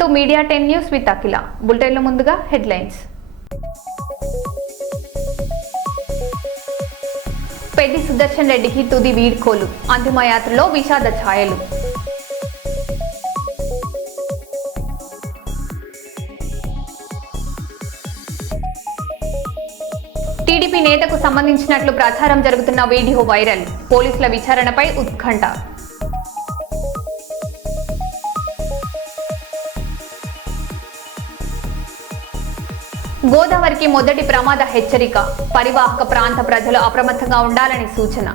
Welcome to media 10 news with Akhila. బులెటిన్లో ముందుగా headlines. Peddi Sudarshan రెడ్డికి తుది వీడ్కోలు, అంతిమయాత్రలో విషాద ఛాయలు. టీడీపీ నేతకు సంబంధించినట్లు ప్రచారం జరుగుతున్న వీడియో వైరల్, పోలీసుల విచారణపై ఉత్కంఠ. గోదావరికి మొదటి ప్రమాద హెచ్చరిక, పరివాహక ప్రాంత ప్రజలు అప్రమత్తంగా ఉండాలని సూచన.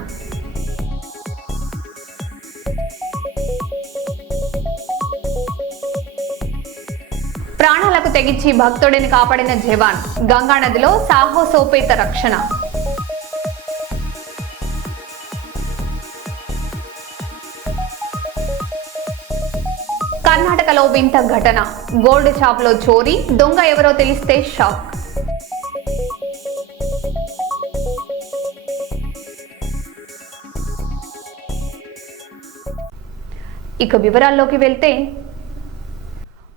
ప్రాణాలకు తెగించి భక్తుడిని కాపాడిన జవాన్, గంగానదిలో సాహసోపేత రక్షణ. కర్ణాటకలో వింత ఘటన, గోల్డ్ షాప్ లో చోరీ, దొంగ ఎవరో తెలిస్తే షాక్. ఇక వివరాల్లోకి వెళ్తే,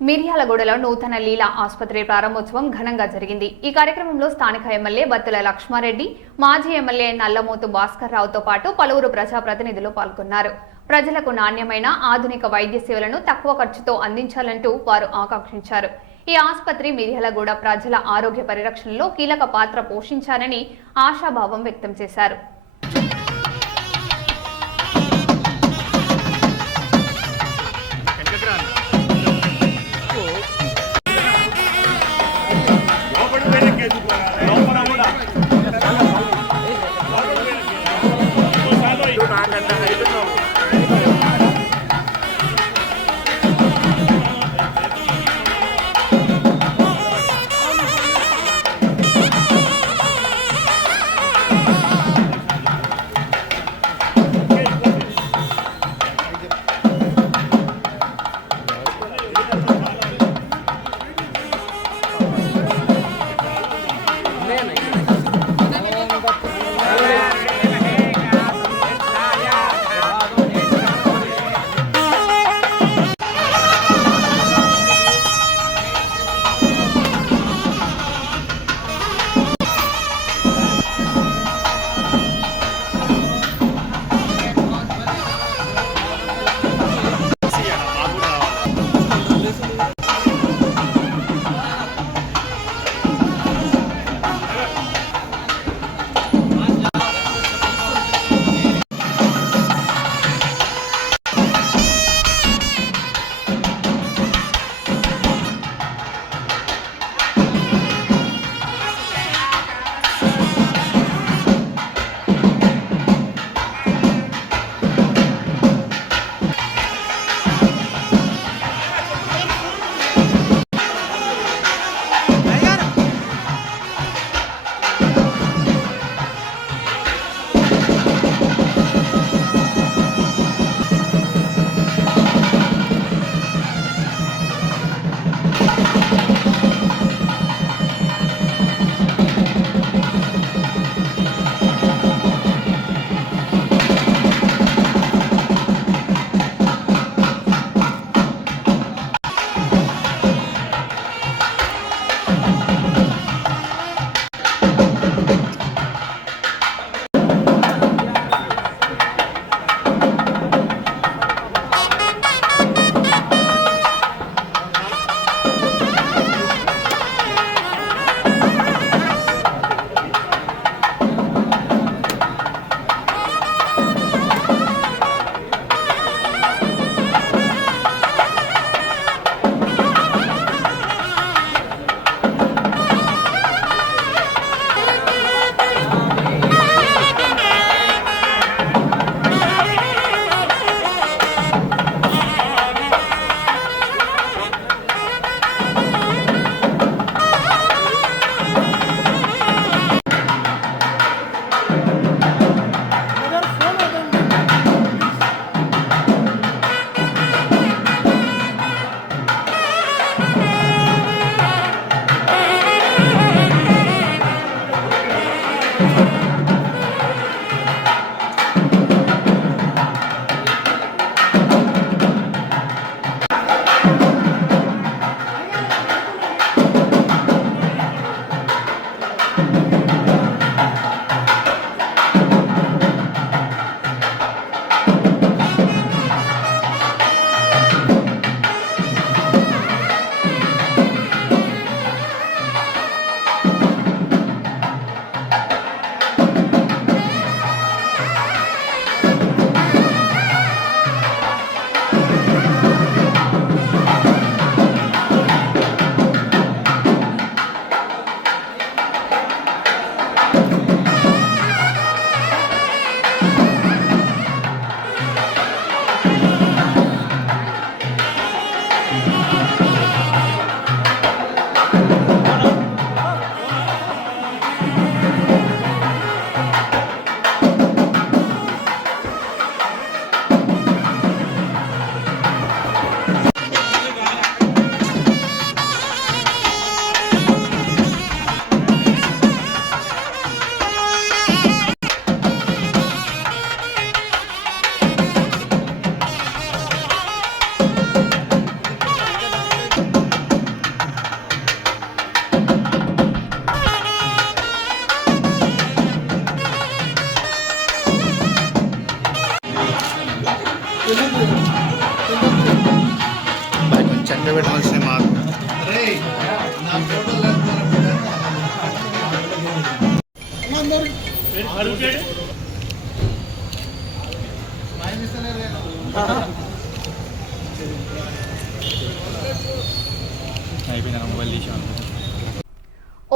మిర్యాలగూడలో నూతన లీలా ఆసుపత్రి ప్రారంభోత్సవం ఘనంగా జరిగింది. ఈ కార్యక్రమంలో స్థానిక ఎమ్మెల్యే బత్తుల లక్ష్మారెడ్డి, మాజీ ఎమ్మెల్యే నల్లమోతు భాస్కర్ రావుతో పాటు పలువురు ప్రజాప్రతినిధులు పాల్గొన్నారు. ప్రజలకు నాణ్యమైన ఆధునిక వైద్య సేవలను తక్కువ ఖర్చుతో అందించాలంటూ వారు ఆకాంక్షించారు. ఈ ఆసుపత్రి మిర్యాలగూడ ప్రజల ఆరోగ్య పరిరక్షణలో కీలక పాత్ర పోషించారని ఆశాభావం వ్యక్తం చేశారు.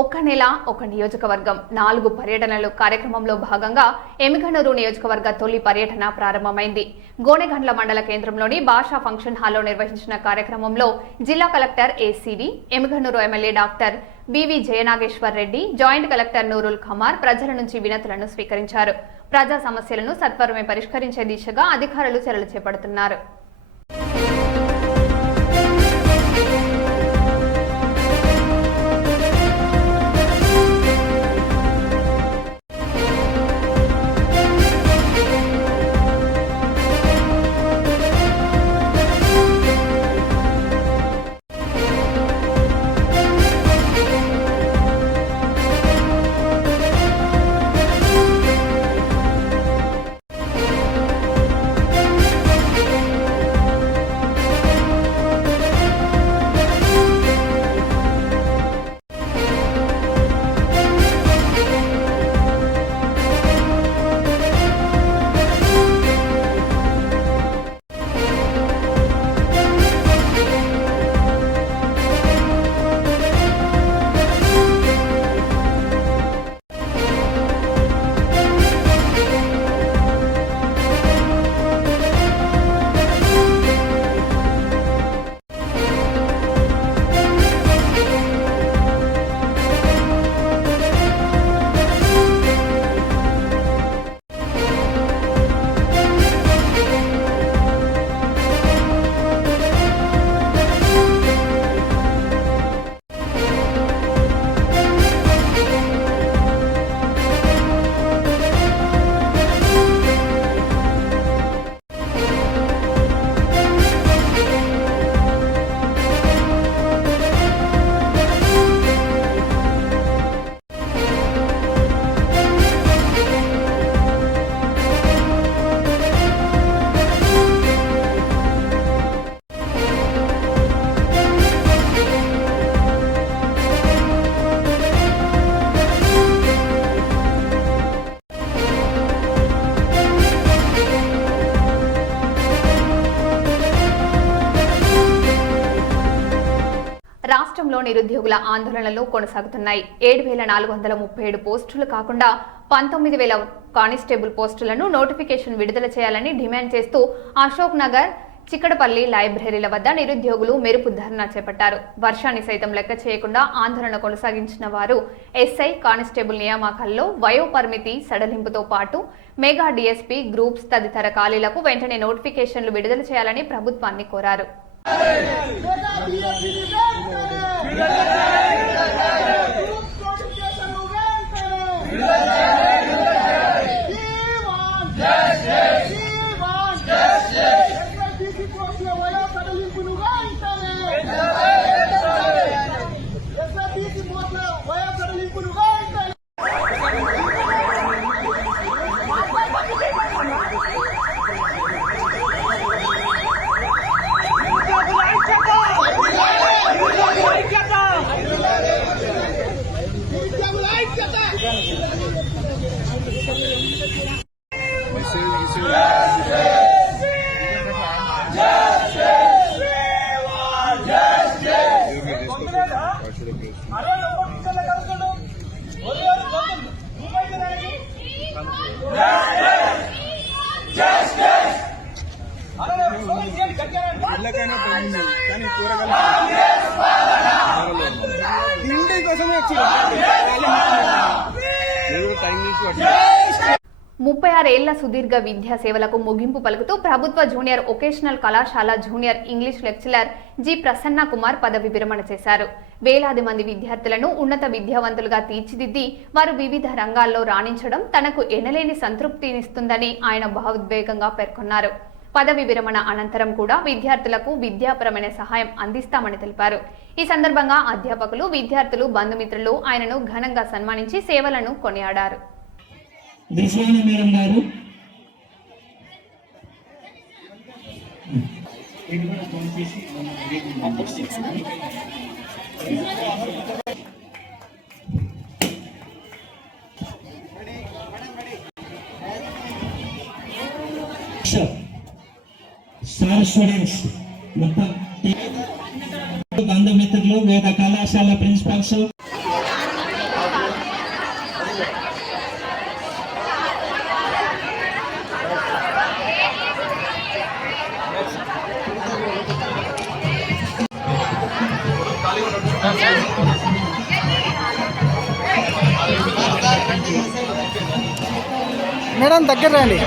ఒక్క నెల ఒక నియోజకవర్గం 4 పర్యటనలు కార్యక్రమంలో భాగంగా ఎమిగనూరు నియోజకవర్గ తొలి పర్యటన ప్రారంభమైంది. గోనెగండ్ల మండల కేంద్రంలోని భాషా ఫంక్షన్ హాల్లో నిర్వహించిన కార్యక్రమంలో జిల్లా కలెక్టర్ ఏసీడీ, Yemmiganur MLA doctor BV Jayanageshwar Reddy, joint collector Noorul Qamar ప్రజల నుంచి వినతులను స్వీకరించారు. ప్రజా సమస్యలను సత్వరమే పరిష్కరించే దిశగా అధికారులు చర్యలు చేపడుతున్నారు. రాష్ట్రంలో నిరుద్యోగుల ఆందోళనలు కొనసాగుతున్నాయి. 7,437 పోస్టులు కాకుండా 19,000 కానిస్టేబుల్ పోస్టులను నోటిఫికేషన్ విడుదల చేయాలని డిమాండ్ చేస్తూ అశోక్ నగర్, చిక్కడపల్లి లైబ్రరీల వద్ద నిరుద్యోగులు మెరుపు ధర్నా చేపట్టారు. వర్షాన్ని సైతం లెక్క చేయకుండా ఆందోళన కొనసాగించిన వారు ఎస్ఐ, కానిస్టేబుల్ నియామకాల్లో వయో పరిమితి సడలింపుతో పాటు మెగా డిఎస్పీ, గ్రూప్స్ తదితర ఖాళీలకు వెంటనే నోటిఫికేషన్లు విడుదల చేయాలని ప్రభుత్వాన్ని కోరారు. కానీ కూరగాయలు 36 ఏళ్ల సుదీర్ఘ విద్యా సేవలకు ముగింపు పలుకుతూ ప్రభుత్వ జూనియర్ వొకేషనల్ కళాశాల junior English lecturer G Prasanna Kumar పదవి విరమణ చేశారు. వేలాది మంది విద్యార్థులను ఉన్నత విద్యావంతులుగా తీర్చిదిద్ది వారు వివిధ రంగాల్లో రాణించడం తనకు ఎనలేని సంతృప్తినిస్తుందని ఆయన భావోద్వేగంగా పేర్కొన్నారు. పదవి విరమణ అనంతరం కూడా విద్యార్థులకు విద్యాపరమైన సహాయం అందిస్తామని తెలిపారు. ఈ సందర్భంగా అధ్యాపకులు, విద్యార్థులు, బంధుమిత్రులు ఆయనను ఘనంగా సన్మానించి సేవలను కొనియాడారు. మేడం గారు ఆల్ స్టూడెంట్స్ మొత్తం బంధుమిత్రులు వేద కళాశాల ప్రిన్సిపల్స్ మేడం దగ్గర రండి.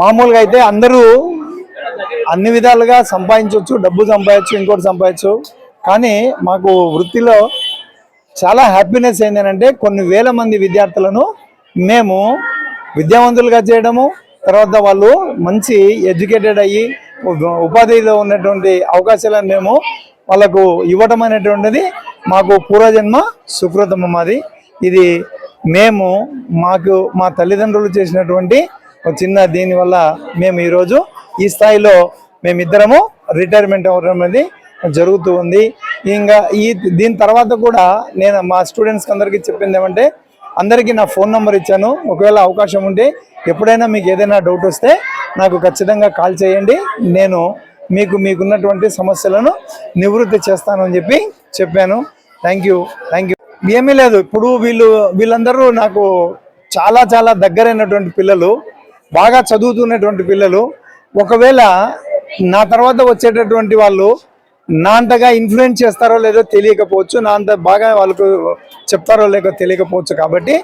మామూలుగా అయితే అందరూ అన్ని విధాలుగా సంపాదించవచ్చు, డబ్బు సంపాదించు, ఇంకోటి సంపాదించు. కానీ మాకు వృత్తిలో చాలా హ్యాపీనెస్ ఏంటంటే కొన్ని వేల మంది విద్యార్థులను మేము విద్యావంతులుగా చేయడము, తర్వాత వాళ్ళు మంచి ఎడ్యుకేటెడ్ అయ్యి ఉపాధిలో ఉన్నటువంటి అవకాశాలను మేము వాళ్ళకు ఇవ్వటం అనేటువంటిది మాకు పూర్వజన్మ సుకృతం. మాది ఇది మేము మా తల్లిదండ్రులు చేసినటువంటి ఒక చిన్న దీనివల్ల మేము ఈరోజు ఈ స్థాయిలో మేమిద్దరము రిటైర్మెంట్ అవ్వడం అనేది జరుగుతూ ఉంది. ఇంకా దీని తర్వాత కూడా నేను మా స్టూడెంట్స్కి అందరికీ చెప్పింది ఏమంటే, అందరికీ నా ఫోన్ నెంబర్ ఇచ్చాను. ఒకవేళ అవకాశం ఉంటే ఎప్పుడైనా మీకు ఏదైనా డౌట్ వస్తే నాకు ఖచ్చితంగా కాల్ చేయండి. నేను మీకున్నటువంటి సమస్యలను నివృత్తి చేస్తాను అని చెప్పాను. Thank you. ఏమీ లేదు, ఇప్పుడు వీళ్ళందరూ నాకు చాలా చాలా దగ్గరైనటువంటి పిల్లలు, బాగా చదువుతున్నటువంటి పిల్లలు. ఒకవేళ నా తర్వాత వచ్చేటటువంటి వాళ్ళు నా అంతగా ఇన్ఫ్లుయెన్స్ చేస్తారో లేదో తెలియకపోవచ్చు, నా అంత బాగా వాళ్ళకు చెప్తారో లేదో తెలియకపోవచ్చు. కాబట్టి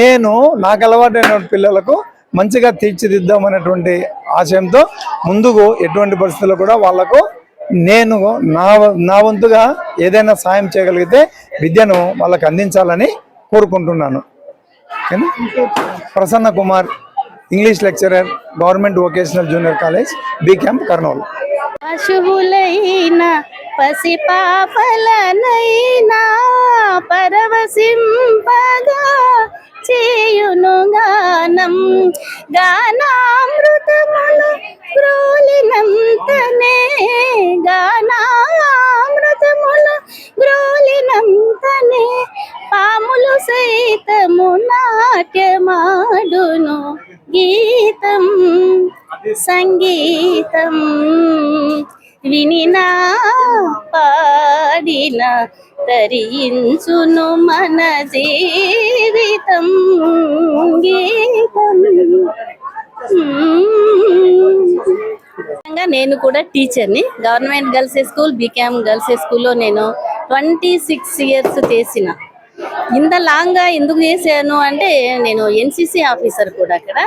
నేను నాకు అలవాటైన పిల్లలకు మంచిగా తీర్చిదిద్దామనేటువంటి ఆశయంతో ముందుకు ఎటువంటి పరిస్థితుల్లో కూడా వాళ్లకు నేను నా వంతుగా ఏదైనా సాయం చేయగలిగితే విద్యను వాళ్ళకి అందించాలని కోరుకుంటున్నాను. Prasanna Kumar, English lecturer, government vocational junior college, B camp, Kurnool. పశువులైనా పసిపాపలనైనా పరవశింపగా చేయును గానం, గానామృతములు గ్రోలినంతనే, గానామృతములు గ్రోలినంతనే పాములు సైతము నాట్యమాడును గీతం సంగీతం, వినినా పాడిన తరించును మన జీవితం గీతం. నేను కూడా టీచర్ని, గవర్నమెంట్ గర్ల్స్ స్కూల్, బీకామ్ గర్ల్స్ స్కూల్లో నేను 26 years చేసిన. ఇంత లాంగ్గా ఎందుకు చేశాను అంటే, నేను ఎన్సిసి ఆఫీసర్ కూడా. అక్కడ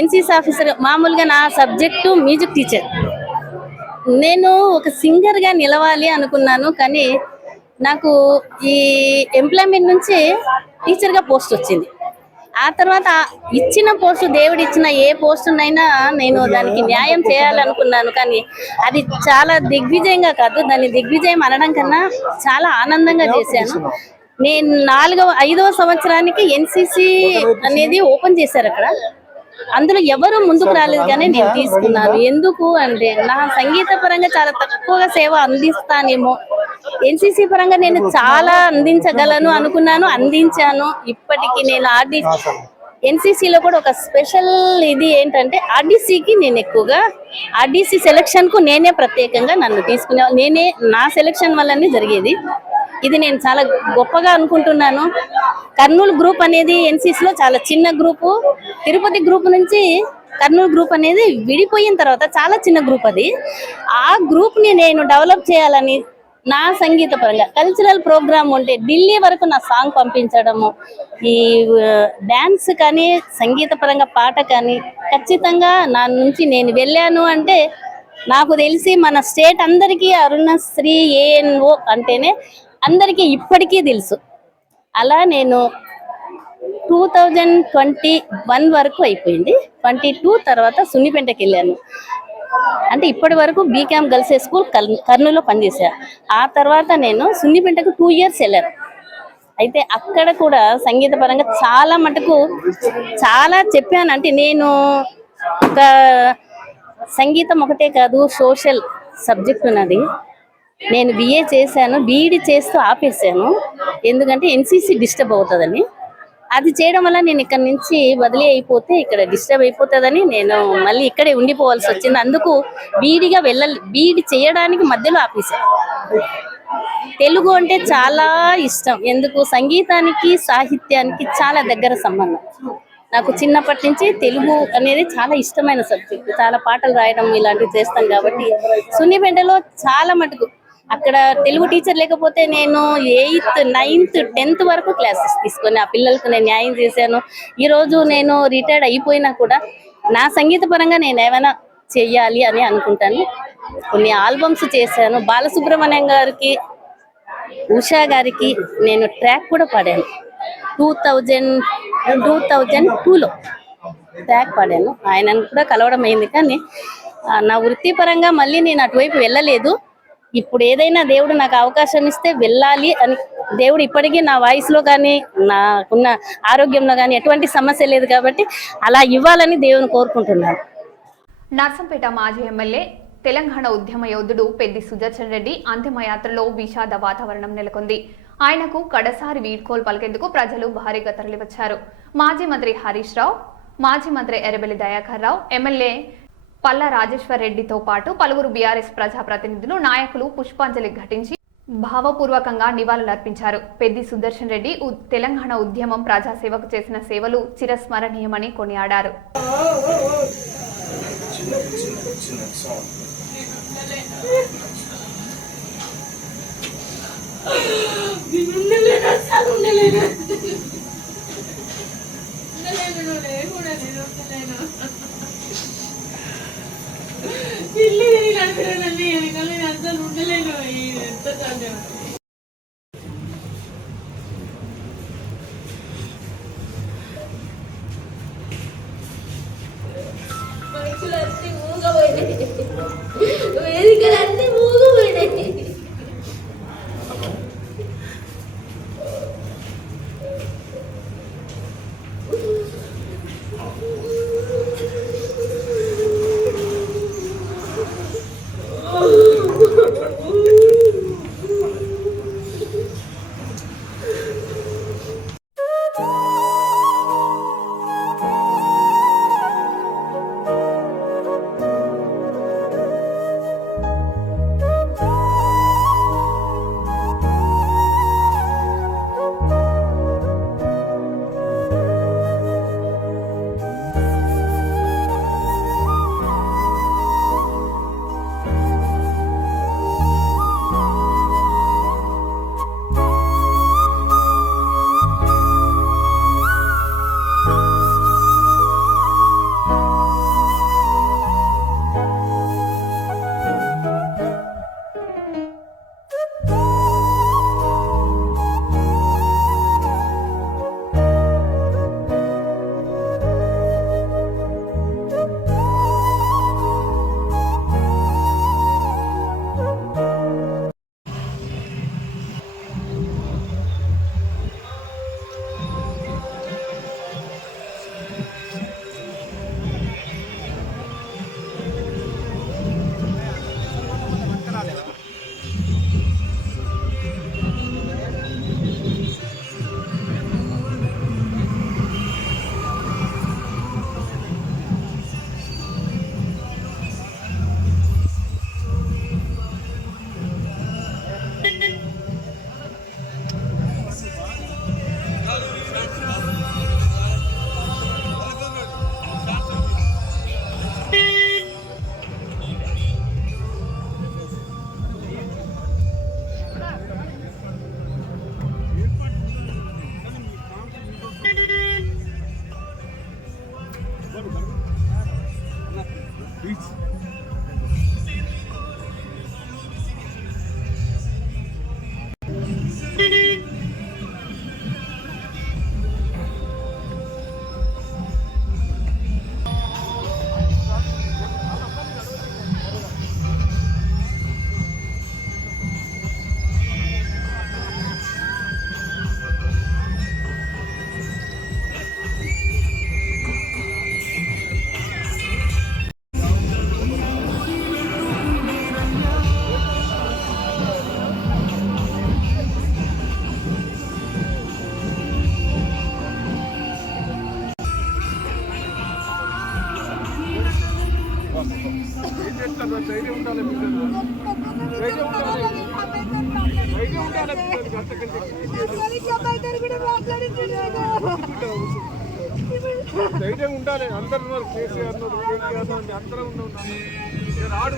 ఎన్సిసి ఆఫీసర్ మామూలుగా నా సబ్జెక్టు మ్యూజిక్ టీచర్. నేను ఒక సింగర్గా నిలవాలి అనుకున్నాను, కానీ నాకు ఈ ఎంప్లాయ్మెంట్ నుంచి టీచర్గా పోస్ట్ వచ్చింది. ఆ తర్వాత ఇచ్చిన పోస్టు, దేవుడు ఇచ్చిన ఏ పోస్టునైనా నేను దానికి న్యాయం చేయాలనుకున్నాను. కానీ అది చాలా దిగ్విజయంగా కాదు, దాన్ని దిగ్విజయం అనడం కన్నా చాలా ఆనందంగా చేశాను. నేను 5వ సంవత్సరానికి ఎన్సిసి అనేది ఓపెన్ చేశారు అక్కడ. అందులో ఎవరు ముందుకు రాలేదు, కానీ నేను తీసుకున్నాను. ఎందుకు అంటే, నా సంగీత పరంగా చాలా తక్కువగా సేవ అందిస్తానేమో, ఎన్సిసి పరంగా నేను చాలా అందించగలను అనుకున్నాను, అందించాను. ఇప్పటికి నేను ఎన్సిసిలో కూడా ఒక స్పెషల్ ఇది ఏంటంటే, ఆర్డీసీకి నేను ఎక్కువగా ఆర్డీసీ సెలక్షన్కు నేనే ప్రత్యేకంగా నన్ను తీసుకునే, నేనే నా సెలక్షన్ వల్లనే జరిగేది. ఇది నేను చాలా గొప్పగా అనుకుంటున్నాను. కర్నూలు గ్రూప్ అనేది ఎన్సిసిలో చాలా చిన్న గ్రూపు. తిరుపతి గ్రూప్ నుంచి కర్నూలు గ్రూప్ అనేది విడిపోయిన తర్వాత చాలా చిన్న గ్రూప్ అది. ఆ గ్రూప్ని నేను డెవలప్ చేయాలని నా సంగీత పరంగా కల్చరల్ ప్రోగ్రామ్ ఉంటే ఢిల్లీ వరకు నా సాంగ్ పంపించడము, ఈ డ్యాన్స్ కానీ సంగీత పరంగా పాట కానీ ఖచ్చితంగా నా నుంచి నేను వెళ్ళాను అంటే, నాకు తెలిసి మన స్టేట్ అందరికీ అరుణశ్రీ ఏఎన్ఓ అంటేనే అందరికీ ఇప్పటికీ తెలుసు. అలా నేను 2021 వరకు అయిపోయింది. 22 తర్వాత సున్నిపెంటకి వెళ్ళాను. అంటే ఇప్పటి వరకు బీకామ్ గర్ల్స్ స్కూల్ కర్నూలులో పనిచేశా. ఆ తర్వాత నేను సున్నిపెంటకు 2 ఇయర్స్ వెళ్ళాను. అయితే అక్కడ కూడా సంగీత పరంగా చాలా మటుకు చాలా చెప్పాను. అంటే నేను ఒక సంగీతం ఒకటే కాదు, సోషల్ సబ్జెక్ట్ ఉన్నది. నేను బిఏ చేశాను, బీఈడి చేస్తూ ఆపేసాను. ఎందుకంటే ఎన్సీసీ డిస్టర్బ్ అవుతుందని. అది చేయడం వల్ల నేను ఇక్కడ నుంచి బదిలీ అయిపోతే ఇక్కడ డిస్టర్బ్ అయిపోతుందని నేను మళ్ళీ ఇక్కడే ఉండిపోవాల్సి వచ్చింది. అందుకు బీఈడి చేయడానికి మధ్యలో ఆపేసాను. తెలుగు అంటే చాలా ఇష్టం. ఎందుకు? సంగీతానికి సాహిత్యానికి చాలా దగ్గర సంబంధం. నాకు చిన్నప్పటి నుంచి తెలుగు అనేది చాలా ఇష్టమైన సబ్జెక్ట్. చాలా పాటలు రాయడం ఇలాంటివి చేస్తాను కాబట్టి సున్నిపెంటలో చాలా మటుకు అక్కడ తెలుగు టీచర్ లేకపోతే నేను 8th, 9th, 10th వరకు క్లాసెస్ తీసుకొని ఆ పిల్లలకు నేను న్యాయం చేశాను. ఈరోజు నేను రిటైర్డ్ అయిపోయినా కూడా నా సంగీత పరంగా నేను ఏమైనా చెయ్యాలి అని అనుకుంటాను. కొన్ని ఆల్బమ్స్ చేశాను. బాలసుబ్రహ్మణ్యం గారికి, ఉషా గారికి నేను ట్రాక్ కూడా పాడాను. 2002లో ట్రాక్ పాడాను. ఆయనను కూడా కలవడం అయింది. కానీ నా వృత్తిపరంగా మళ్ళీ నేను అటువైపు వెళ్ళలేదు. ఇప్పుడు ఏదైనా దేవుడు నాకు అవకాశం ఇస్తే వెళ్ళాలి అని, దేవుడు ఇప్పటికీ నా వాయిస్లో కానీ నాకున్న ఆరోగ్యంలో కానీ ఎటువంటి సమస్య లేదు కాబట్టి అలా ఇవ్వాలని దేవుని కోరుకుంటున్నాను. నర్సంపేట మాజీ ఎమ్మెల్యే, తెలంగాణ ఉద్యమ యోధుడు పెద్ది సుదర్శన్ రెడ్డి అంతిమయాత్రలో విషాద వాతావరణం నెలకొంది. ఆయనకు కడసారి వీడ్కోలు పలికేందుకు ప్రజలు భారీగా తరలివచ్చారు. మాజీ మంత్రి హరీష్ రావు, మాజీ మంత్రి ఎర్రబెల్లి దయాకర్ రావు, ఎమ్మెల్యే పల్లా రాజేశ్వర్ రెడ్డితో పాటు పలువురు బీఆర్ఎస్ ప్రజాప్రతినిధులు, నాయకులు పుష్పాంజలి ఘటించి భావపూర్వకంగా నివాళులర్పించారు. పెద్ది సుదర్శన్ రెడ్డి తెలంగాణ ఉద్యమం, ప్రజాసేవకు చేసిన సేవలు చిరస్మరణీయమని కొనియాడారు. వేదికలన్నీ మూగపోయినాయి. ధైర్యం ఉండాలి. అందరూ ఉన్నారు, కేసీఆర్ అందరూ ఉన్నారు. రాడు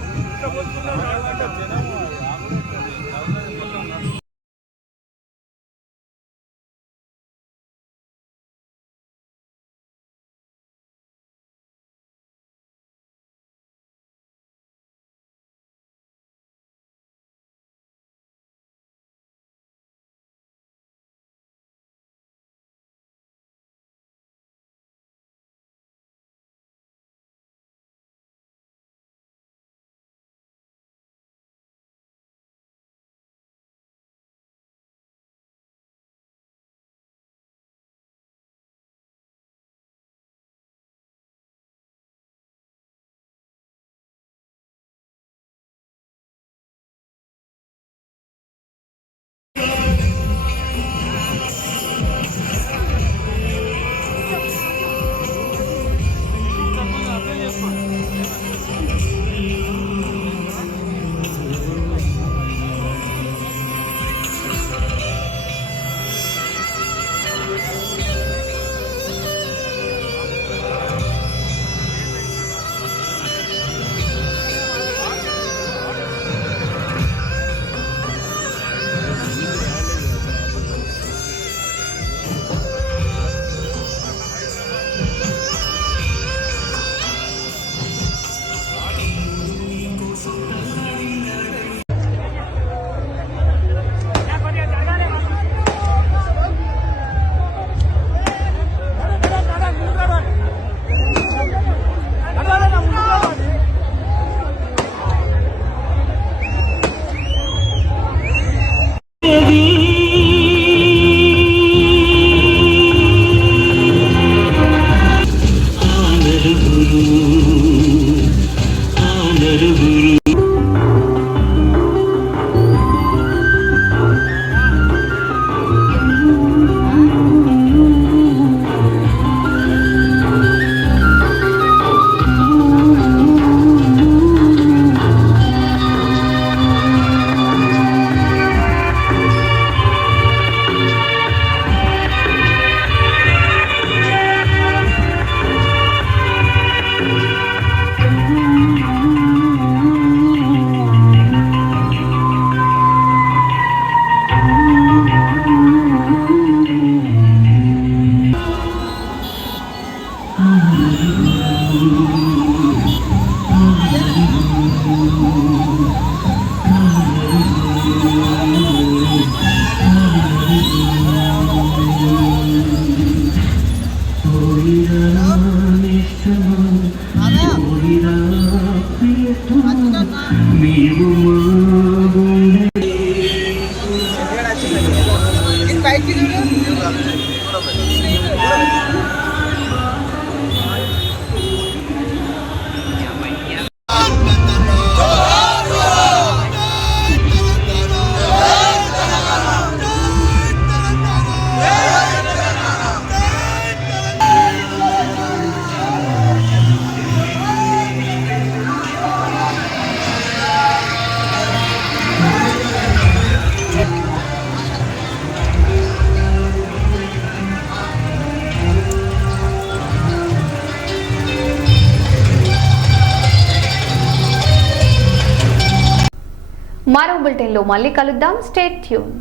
మరో బులెటిన్లో మళ్ళీ కలుద్దాం. Stay tune.